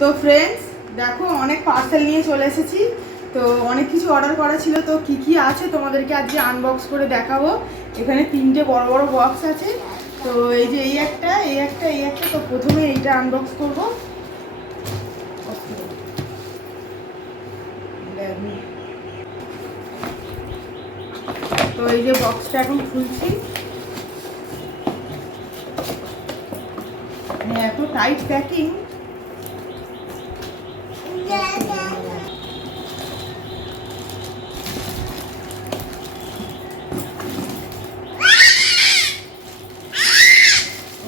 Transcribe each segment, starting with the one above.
তো ফ্রেন্ডস দেখো অনেক পার্সেল নিয়ে চলে এসেছি। তো অনেক কিছু অর্ডার করা ছিল, তো কি কি আছে তোমাদেরকে আজকে আনবক্স করে দেখাবো। এখানে 3টে বড় বড় বক্স আছে। তো এই যে এই একটা, এই একটা, এই একটা। তো প্রথমে এইটা আনবক্স করব। তো এই যে বক্সটা এখন খুলছি। এত টাইট প্যাকিং।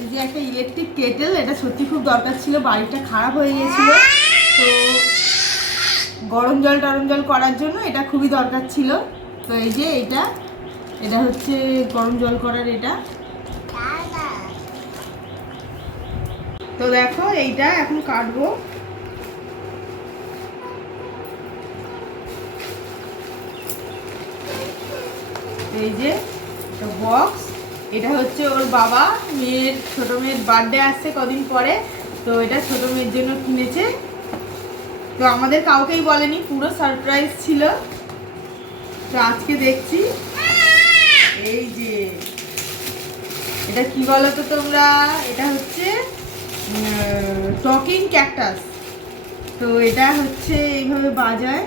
এই যে একটা ইলেকট্রিক কেটেল, এটা সত্যি খুব দরকার ছিল, বাড়িটা খারাপ হয়ে গিয়েছিল। তো গরম জল টরম জল করার জন্য এটা খুবই দরকার ছিল। তো এই যে এটা এটা হচ্ছে গরম জল করার এটা। তো দেখো এইটা এখন কাটবো। এই যে বক্স, এটা হচ্ছে ওর বাবা মেয়ের, ছোট মেয়ের বার্থডে আসছে কদিন পরে। তো এটা ছোট মেয়ের জন্য কিনেছে। তো আমাদের কাউকেই বলেনি, পুরো সারপ্রাইজ ছিল। তো আজকে দেখছি এই যে এটা কি বলো তো তোমরা, এটা হচ্ছে টকিং ক্যাকটাস। তো এটা হচ্ছে এইভাবে বাজায়।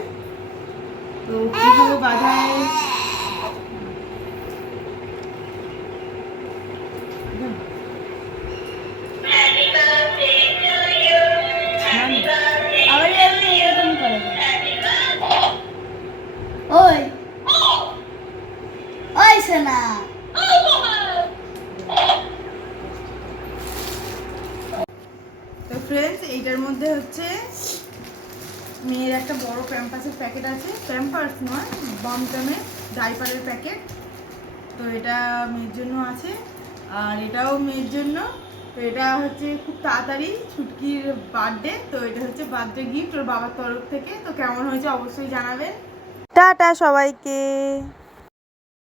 তো কিভাবে বাজায় আবার এমনি এরকম করে ওই ওই সোনা। তো ফ্রেন্ডস এইটার মধ্যে হচ্ছে মেয়ের একটা বড় প্যাম্পাসের প্যাকেট আছে, প্যাম্পার্স নয়, বমটমের ডাইপারের প্যাকেট। তো এটা মেয়ের জন্য আছে, আর এটাও মেয়ের জন্য। তো এটা হচ্ছে খুব তাড়াতাড়ি ছুটকির বার্থডে। তো এটা হচ্ছে বার্থডে গিফট ওর বাবার তরফ থেকে। তো কেমন হয়েছে অবশ্যই জানাবেন। টাটা সবাইকে।